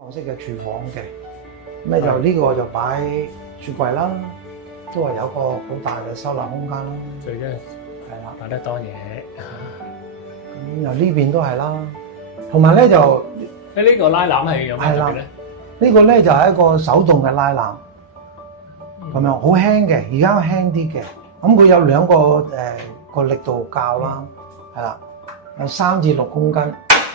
港式嘅廚房嘅，咁就呢個就擺雪櫃啦，都係有個好大嘅收納空間啦。最緊要係啦，擺得多嘢。咁由呢邊都係啦，同埋咧就呢個拉籃係有咩特別咧？呢個咧就係一個手動嘅拉籃，咁樣好輕嘅，而家輕啲嘅。咁佢有兩個個力度較啦，係啦，有3至6公斤。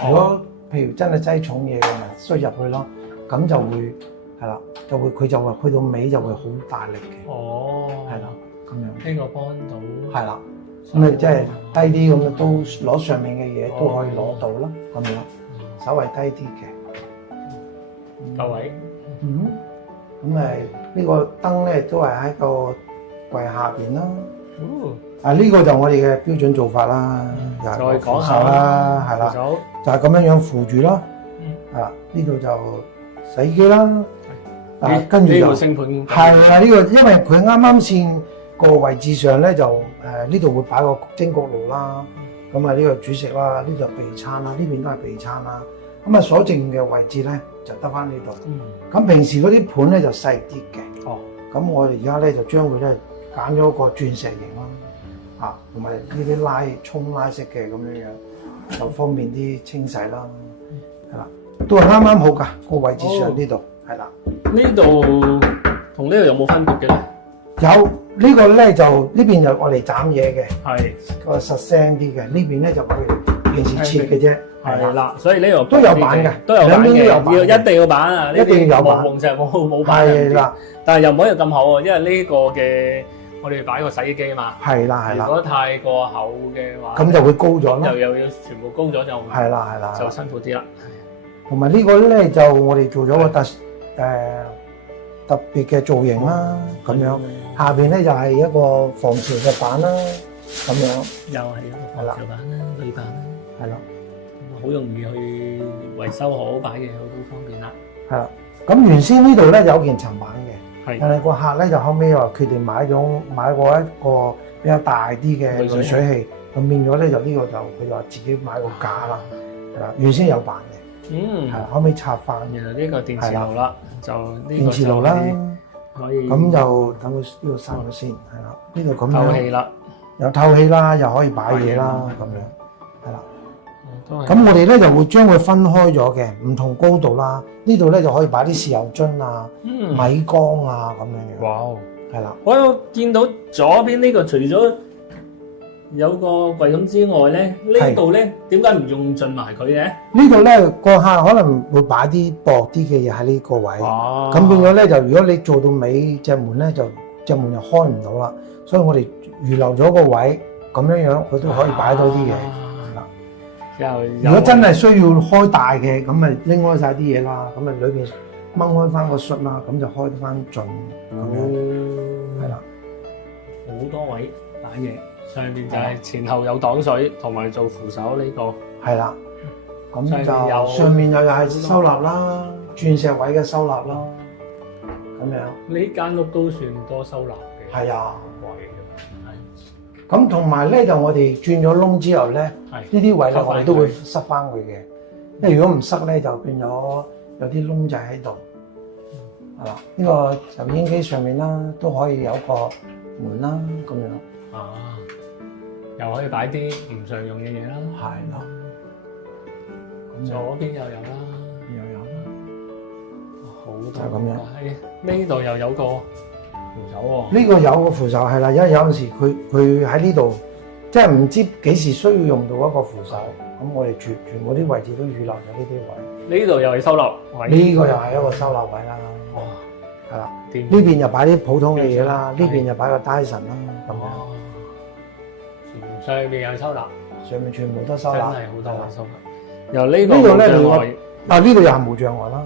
如果譬如真係擠重嘢嘅，咪衰入去咯，咁就會係啦，佢就會去到尾就會好大力嘅。哦，係啦，咁樣。呢個幫到。係啦，咁你即係低啲咁樣都攞上面嘅嘢都可以攞到啦，咁樣稍微低啲嘅。夠位。咁呢個燈咧都係喺個櫃下邊啦。呢個就我哋嘅標準做法啦，就係再講下啦，係啦，就係咁樣樣扶住咯。呢度就洗衣機啦。跟住就星盤係啦，呢個因為佢啱啱先個位置上咧就呢度會擺個蒸焗爐啦。咁呢個煮食啦，呢度備餐啦，呢邊都係備餐啦。咁所剩嘅位置咧就得翻呢度。咁平時嗰啲盤咧就細啲嘅。咁我哋而家咧就將佢咧揀咗個鑽石型啦，同埋呢啲沖拉式嘅咁樣樣，就方便啲清洗啦。係啦，都係啱啱好㗎，個位置上呢度係啦。呢度同呢度有冇分別嘅咧？有呢個咧就呢邊就我哋斬嘢嘅，係個實聲啲嘅。呢邊咧就我哋平時切嘅啫。係啦，所以呢度都有板嘅，都有板嘅，一定要板啊！一定要有板，蒙石冇板係啦，但係又唔可以咁厚喎，因為呢個嘅我哋擺個洗衣機啊嘛。係啦係啦。如果太過厚嘅話，咁就會高咗咯。又要全部高咗就係啦係啦，就辛苦啲啦。同埋呢個咧就我哋做咗個特別嘅造型啦，咁樣下邊咧就係一個防潮嘅板啦，咁樣又係一個防潮板啦，鋁板啦，係啦。好容易去維修好，擺嘢好都方便啦。係啦，咁原先呢度咧有件層板嘅，係，但係個客咧就後尾又決定買過一個比較大啲嘅濾水器，咁變咗咧就呢個就佢就話自己買個架啦，係啦，原先有板嘅，係啦，後尾拆翻。然後呢個電磁爐啦，就電磁爐啦，可以咁就等佢呢度閂咗先，係啦，呢度咁樣透氣啦，有透氣啦，又可以擺嘢啦，咁樣係啦。咁我哋咧就會將佢分開咗嘅，唔同高度啦。呢度咧就可以擺啲豉油樽啊、米缸啊咁樣樣。哇！係啦，我有見到左邊呢個，除咗有個櫃桶之外咧，呢度咧點解唔用盡埋佢嘅？呢度咧個客可能會擺啲薄啲嘅嘢喺呢個位，咁變咗咧就如果你做到尾隻門咧，就隻門又開唔到啦。所以我哋預留咗個位，咁樣樣佢都可以擺到啲嘢。如果真係需要開大嘅，咁咪拎開晒啲嘢啦，咁咪裏邊掹開翻個恤啦，咁就開得翻盡咁樣，係啦，好多位擺嘢，上面就係前後有擋水，同埋做扶手呢個，係啦，咁就上面又係收納啦，鑽石位嘅收納啦，咁樣。呢間屋都算多收納嘅，係啊。係。咁同埋咧，就我哋轉咗窿之後咧，呢啲位咧我哋都會塞翻佢嘅，因為如果唔塞咧，就變咗有啲窿仔喺度。係啦，呢個油煙機上面啦，都可以有個門啦，咁樣。又可以擺啲唔常用嘅嘢啦。係啦。左邊又有啦，又有啦。好多。就咁樣。呢度又有個扶手喎。呢個有個扶手係啦，因為有陣時佢喺呢度，即係唔知幾時需要用到一個扶手，咁我哋全部啲位置都預留咗呢啲位。呢度又係收納位。呢個又係一個收納位啦。哇，係啦，呢邊又擺啲普通嘅嘢啦，呢邊又擺個 Dyson 啦，咁樣。上面又收納，上面全部都收納，真係好多收納。由呢度咧，呢度又係無障礙啦。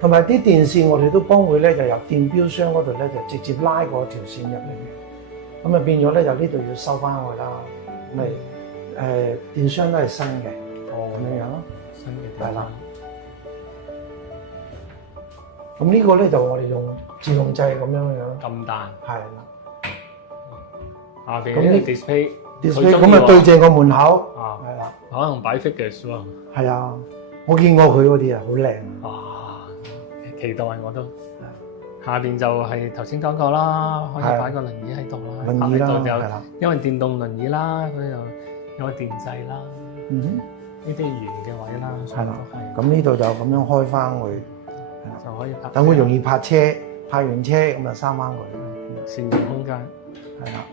同埋啲電線我哋都幫佢咧，就由電錶箱嗰度咧就直接拉過條線入嚟嘅。咁啊變咗咧，就呢度要收翻去啦。咪電箱都係新嘅，咁樣樣咯。新嘅係啦。咁呢個咧就我哋用自動掣咁樣樣。咁大。係啦。下邊呢個 display 咁啊對正個門口。係啦。可能擺 figures 喎。係啊，我見過佢嗰啲啊，好靚。哇！期待我都。下邊就係頭先講過啦，可以擺個輪椅喺度啦，輪椅啦，泊喺度就係啦，因為電動輪椅啦，佢又有個電掣啦，嗯哼，呢啲圓嘅位啦，所以係啦都係咁呢度就咁樣開翻佢，就可以泊。等佢容易泊車，泊完車咁就閂翻佢，善用空間。係啦。